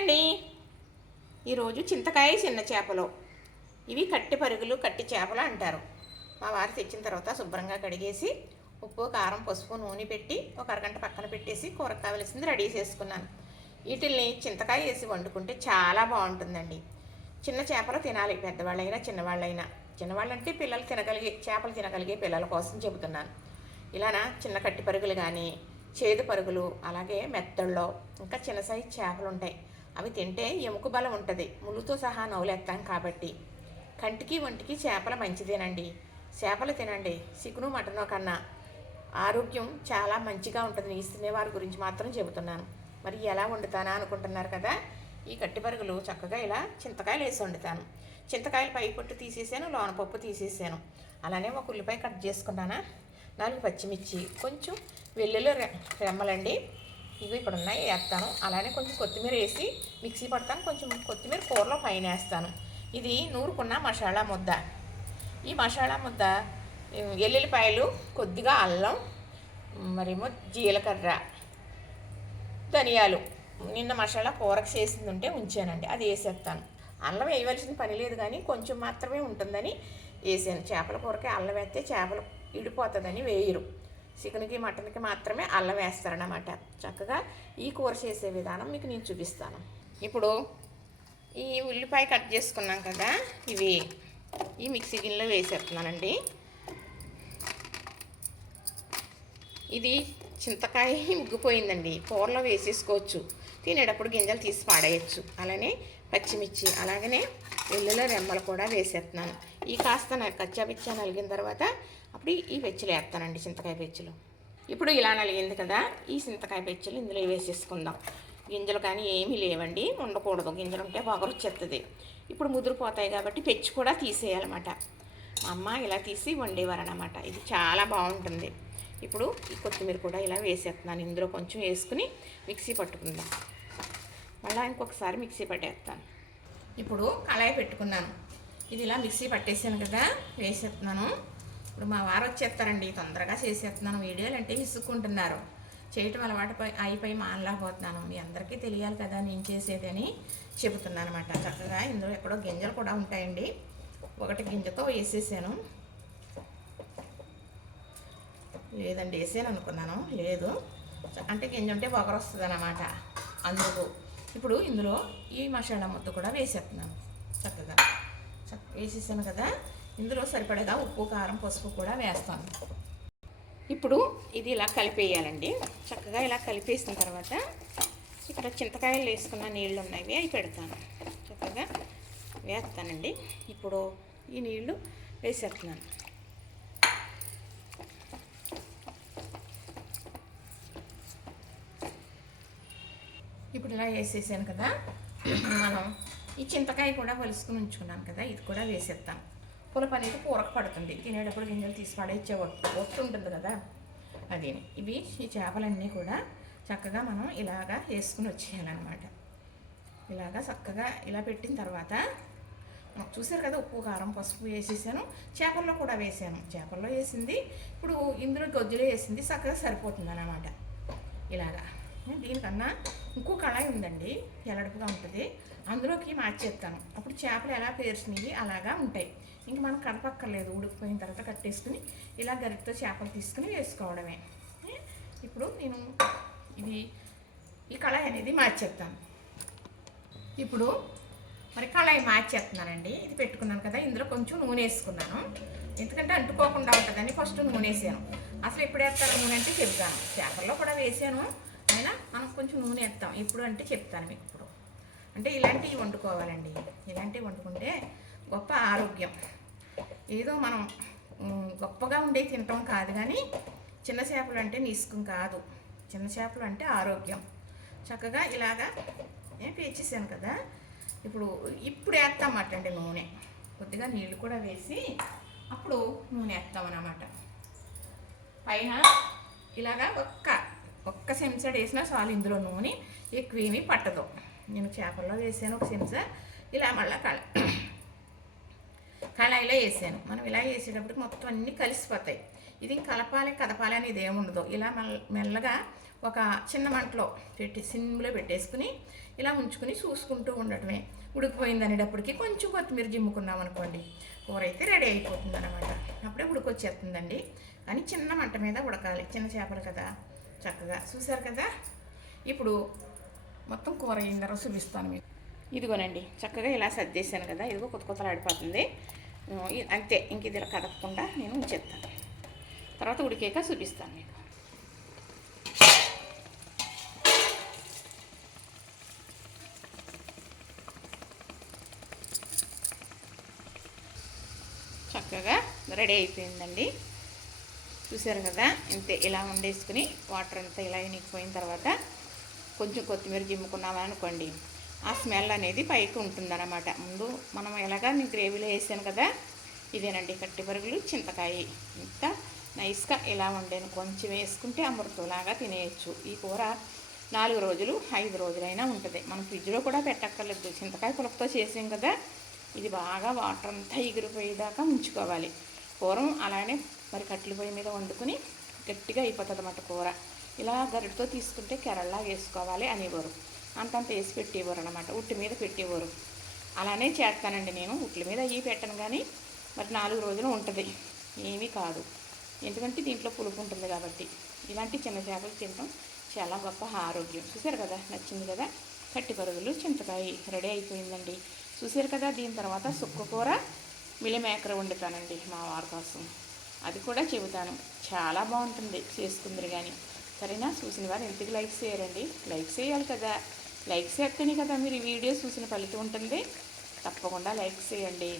అండి ఈరోజు చింతకాయ చిన్న చేపలు. ఇవి కట్టి పరుగులు కట్టి చేపలు అంటారు. మా వారు తెచ్చిన తర్వాత శుభ్రంగా కడిగేసి ఉప్పు కారం పసుపు నూనె పెట్టి ఒక అరగంట పక్కన పెట్టేసి కూరకు కావలసింది రెడీ చేసుకున్నాను. వీటిల్ని చింతకాయ వేసి వండుకుంటే చాలా బాగుంటుందండి. చిన్న చేపలు తినాలి పెద్దవాళ్ళైనా చిన్నవాళ్ళైనా. చిన్నవాళ్ళంటే పిల్లలు తినగలిగే చేపలు తినగలిగే పిల్లల కోసం చెబుతున్నాను. ఇలానా చిన్న కట్టి పరుగులు కానీ చేదు పరుగులు అలాగే మెత్తళ్ళలో ఇంకా చిన్న సైజు చేపలు ఉంటాయి అవి తింటే ఎముక బలం ఉంటుంది. ముళ్ళుతో సహా నవ్వులేస్తాం కాబట్టి. కంటికి ఒంటికి చేపల మంచిదేనండి. చేపలు తినండి. చికెను మటను కన్నా. ఆరోగ్యం చాలా మంచిగా ఉంటుంది. నీ వారి గురించి మాత్రం చెబుతున్నాను. మరి ఎలా వండుతానా అనుకుంటున్నారు కదా? ఈ కట్టిపరుగులు చక్కగా ఇలా చింతకాయలు వేసి వండుతాను. చింతకాయలు పై పొట్టు తీసేసాను లోన పప్పు తీసేసాను. అలానే ఒక ఉల్లిపాయ కట్ చేసుకున్నానా? నాలుగు పచ్చిమిర్చి. కొంచెం వెల్లుల్లి రె రెమ్మలండి. ఇవి ఇక్కడ ఉన్నాయి వేస్తాను. అలానే కొంచెం కొత్తిమీర వేసి మిక్సీ పడతాను. కొంచెం కొత్తిమీర కూరలో పైన వేస్తాను. ఇది నూరుకున్న మసాలా ముద్ద. ఈ మసాలా ముద్ద ఎల్లుల్లిపాయలు కొద్దిగా అల్లం మరేమో జీలకర్ర ధనియాలు. నిన్న మసాలా కూరకు చేసింది ఉంటే ఉంచానండి. అది వేసేస్తాను. అల్లం వేయవలసిన పని లేదు కానీ కొంచెం మాత్రమే ఉంటుందని వేసాను. చేపల కూరకి అల్లం వేస్తే చేపలు ఇడిపోతుందని వేయరు. చికెన్కి మటన్కి మాత్రమే అల్లం వేస్తారన్నమాట. చక్కగా ఈ కూర చేసే విధానం మీకు నేను చూపిస్తాను. ఇప్పుడు ఈ ఉల్లిపాయ కట్ చేసుకున్నాం కదా ఇవి ఈ మిక్సీ గిన్నెలో వేసేస్తున్నానండి. ఇది చింతకాయ ఉగ్గిపోయిందండి కూరలో వేసేసుకోవచ్చు. తినేటప్పుడు గింజలు తీసి పాడేయచ్చు. అలానే పచ్చిమిర్చి అలాగనే వెల్లుల్లి రెమ్మలు కూడా వేసేస్తున్నాను. ఈ కాస్త నాకు కచ్చాపిచ్చా నలిగిన తర్వాత అప్పుడు ఈ పెచ్చులు వేస్తానండి చింతకాయ పెచ్చులు ఇప్పుడు ఇలా నలిగింది కదా ఈ చింతకాయ పెచ్చులు ఇందులో వేసేసుకుందాం. గింజలు కానీ ఏమీ లేవండి ఉండకూడదు. గింజలు ఉంటే పొగరొచ్చేస్తుంది ఇప్పుడు ముదిరిపోతాయి కాబట్టి పెచ్చు కూడా తీసేయాలన్నమాట. అమ్మ ఇలా తీసి వండేవారనమాట ఇది చాలా బాగుంటుంది. ఇప్పుడు ఈ కొత్తిమీర కూడా ఇలా వేసేస్తున్నాను. ఇందులో కొంచెం వేసుకుని మిక్సీ పట్టుకుందాం. మళ్ళీ ఇంకొకసారి మిక్సీ పట్టేస్తాను. ఇప్పుడు కళాయి పెట్టుకున్నాను. ఇది ఇలా మిక్సీ పట్టేసాను కదా వేసేస్తున్నాను. ఇప్పుడు మా వారు వచ్చేస్తారండి తొందరగా చేసేస్తున్నాను. వీడియోలు అంటే విసుక్కుంటున్నారు. చేయటం అలవాటు అయిపోయి మానలేకపోతున్నాను. మీ అందరికీ తెలియాలి కదా నేను చేసేది అని చెబుతున్నాను అనమాట చక్కగా ఇందులో ఎక్కడో గింజలు కూడా ఉంటాయండి. ఒకటి గింజతో వేసేసాను. లేదండి వేసాను అనుకున్నాను. లేదు. అంటే గింజ ఉంటే పొగరు వస్తుంది అనమాట అందుకు. ఇప్పుడు ఇందులో ఈ మసాలా ముద్ద కూడా వేసేస్తున్నాను. చక్కగా. చక్క వేసేసాను కదా. ఇందులో సరిపడగా ఉప్పు కారం పసుపు కూడా వేస్తాను. ఇప్పుడు ఇది ఇలా కలిపేయాలండి. చక్కగా ఇలా కలిపేసిన తర్వాత ఇక్కడ చింతకాయలు వేసుకున్న నీళ్ళు ఉన్నాయి అవి పెడతాను. చక్కగా వేస్తానండి. ఇప్పుడు ఈ నీళ్ళు వేసేస్తున్నాను. ఇప్పుడు ఇలా వేసేసాను కదా. మనం ఈ చింతకాయ కూడా వలుసుకుని ఉంచుకున్నాను కదా ఇది కూడా వేసేస్తాం పులప అనేది కూరకు పడుతుంది తినేటప్పుడు గింజలు తీసి పడేచ్చే వస్తుంటుంది ఉంటుంది కదా. అది ఇవి ఈ చేపలన్నీ కూడా చక్కగా మనం ఇలాగా వేసుకుని వచ్చేయాలన్నమాట. ఇలాగా చక్కగా ఇలా పెట్టిన తర్వాత చూసారు కదా ఉప్పు కారం పసుపు వేసేసాను. చేపల్లో కూడా వేసాను. చేపల్లో వేసింది. ఇప్పుడు ఇందులో గొజ్జులో వేసింది. చక్కగా సరిపోతుంది అన్నమాట ఇలాగా. దీనికన్నా ఇంకో కళాయి ఉందండి. ఎలడుపుగా ఉంటుంది. అందులోకి మార్చేస్తాను అప్పుడు చేపలు ఎలా పేర్చినవి అలాగా ఉంటాయి. ఇంక మనం కడపక్కర్లేదు ఉడికిపోయిన తర్వాత కట్టేసుకుని ఇలా గరిటతో చేపలు తీసుకుని వేసుకోవడమే. ఇప్పుడు నేను ఇది ఈ కళాయి అనేది మార్చేస్తాను ఇప్పుడు మరి కళాయి మార్చేస్తున్నానండి ఇది పెట్టుకున్నాను కదా ఇందులో కొంచెం నూనె వేసుకున్నాను. ఎందుకంటే అంటుకోకుండా ఉంటుందని ఫస్ట్ నూనె వేసాను. అసలు ఎప్పుడు వేస్తాను నూనె అంటే చెప్తాను చేపల్లో కూడా వేసాను. అయినా మనం కొంచెం నూనె వేస్తాం. ఇప్పుడు అంటే చెప్తాను మీకు ఇప్పుడు. అంటే ఇలాంటివి వండుకోవాలండి. ఇలాంటివి వండుకుంటే గొప్ప ఆరోగ్యం. ఏదో మనం గొప్పగా ఉండే తినటం కాదు కానీ చిన్న చేపలు అంటే నిసుకం కాదు. చిన్న చేపలు అంటే ఆరోగ్యం. చక్కగా ఇలాగా నేను పేచేసాను కదా. ఇప్పుడు ఇప్పుడు వేస్తామట అండి నూనె. కొద్దిగా నీళ్ళు కూడా వేసి అప్పుడు నూనె వేస్తామన్నమాట పైన ఇలాగా ఒక్క ఒక్క చెంచా వేసినా చాలు ఇందులో నూనె ఎక్కువ ఏమీ పట్టదు. నేను చేపల్లో వేసాను ఒక చెంచా ఇలా మళ్ళీ కళ కళాయిలో వేసాను. మనం ఇలా వేసేటప్పటికి మొత్తం అన్నీ కలిసిపోతాయి. ఇది కలపాలి కదపాలి అనేది ఏముండదు ఇలా మెల్లగా ఒక చిన్న మంటలో పెట్టి సిమ్లో పెట్టేసుకుని ఇలా ఉంచుకుని చూసుకుంటూ ఉండటమే. ఉడికిపోయింది అనేటప్పటికి కొంచెం కొత్తిమీర జిమ్ముకున్నాం అనుకోండి. కూర అయితే రెడీ అయిపోతుంది అనమాట అప్పుడే ఉడికొచ్చేస్తుందండి. కానీ చిన్న మంట మీద ఉడకాలి. చిన్న చేపలు కదా. చక్కగా చూసారు కదా? ఇప్పుడు మొత్తం కూర అయిన తర్వాత చూపిస్తాను మీకు. ఇదిగోనండి చక్కగా ఇలా సర్దేశాను కదా ఇదిగో కొత్త కొత్తలు ఆడిపోతుంది. అంతే ఇంక ఇది ఇలా కదపకుండా నేను ఉంచేస్తాను తర్వాత ఉడికాక చూపిస్తాను మీకు. చక్కగా రెడీ అయిపోయిందండి. చూసారు కదా? ఇంతే ఇలా వండేసుకుని వాటర్ అంతా ఇలా ఇనికిపోయిన తర్వాత కొంచెం కొత్తిమీర జిమ్ముకున్నామని అనుకోండి ఆ స్మెల్ అనేది పైకి ఉంటుందన్నమాట. ముందు మనం ఎలాగా నేను గ్రేవీలో వేసాను కదా? ఇదేనండి కట్టి పరుగులు చింతకాయ. ఇంత నైస్గా ఇలా వండాను. కొంచెం వేసుకుంటే అమృతంలాగా తినేయచ్చు. ఈ కూర నాలుగు రోజులు ఐదు రోజులైనా ఉంటుంది. మనం ఫ్రిడ్జ్లో కూడా పెట్టక్కర్లేదు. చింతకాయ పులుపుతో చేసాం కదా? ఇది బాగా వాటర్ అంతా ఎగిరిపోయేదాకా ఉంచుకోవాలి. పూర్వం అలానే మరి కట్టెల పొయ్యి మీద వండుకుని గట్టిగా అయిపోతుంది అన్నమాట కూర. ఇలా గరిటితో తీసుకుంటే కెరల్లా వేసుకోవాలి అనేవారు. అంతంత వేసి పెట్టేవారు అనమాట ఉట్టి మీద పెట్టేవారు. అలానే చేస్తానండి నేను. ఉట్ల మీద అయ్యి పెట్టను కానీ మరి నాలుగు రోజులు ఉంటుంది. ఏమీ కాదు. ఎందుకంటే దీంట్లో పులుపు ఉంటుంది కాబట్టి. ఇలాంటి చిన్న చేపలు తినడం చాలా గొప్ప ఆరోగ్యం. చూసారు కదా? నచ్చింది కదా? కట్టి పరుగులు చింతకాయ రెడీ అయిపోయిందండి. చూసారు కదా? దీని తర్వాత సుక్క కూర మిలిమేకర వండుతానండి మా వారి కోసం. అది కూడా చెబుతాను. చాలా బాగుంటుంది చేసుకుందరు కానీ సరేనా? చూసిన వారు ఎందుకు లైక్ చేయరండి లైక్ చేయాలి కదా. లైక్ చేస్తేనే కదా మీరు ఈ వీడియో చూసిన ఫలితం ఉంటుంది. తప్పకుండా లైక్ చేయండి.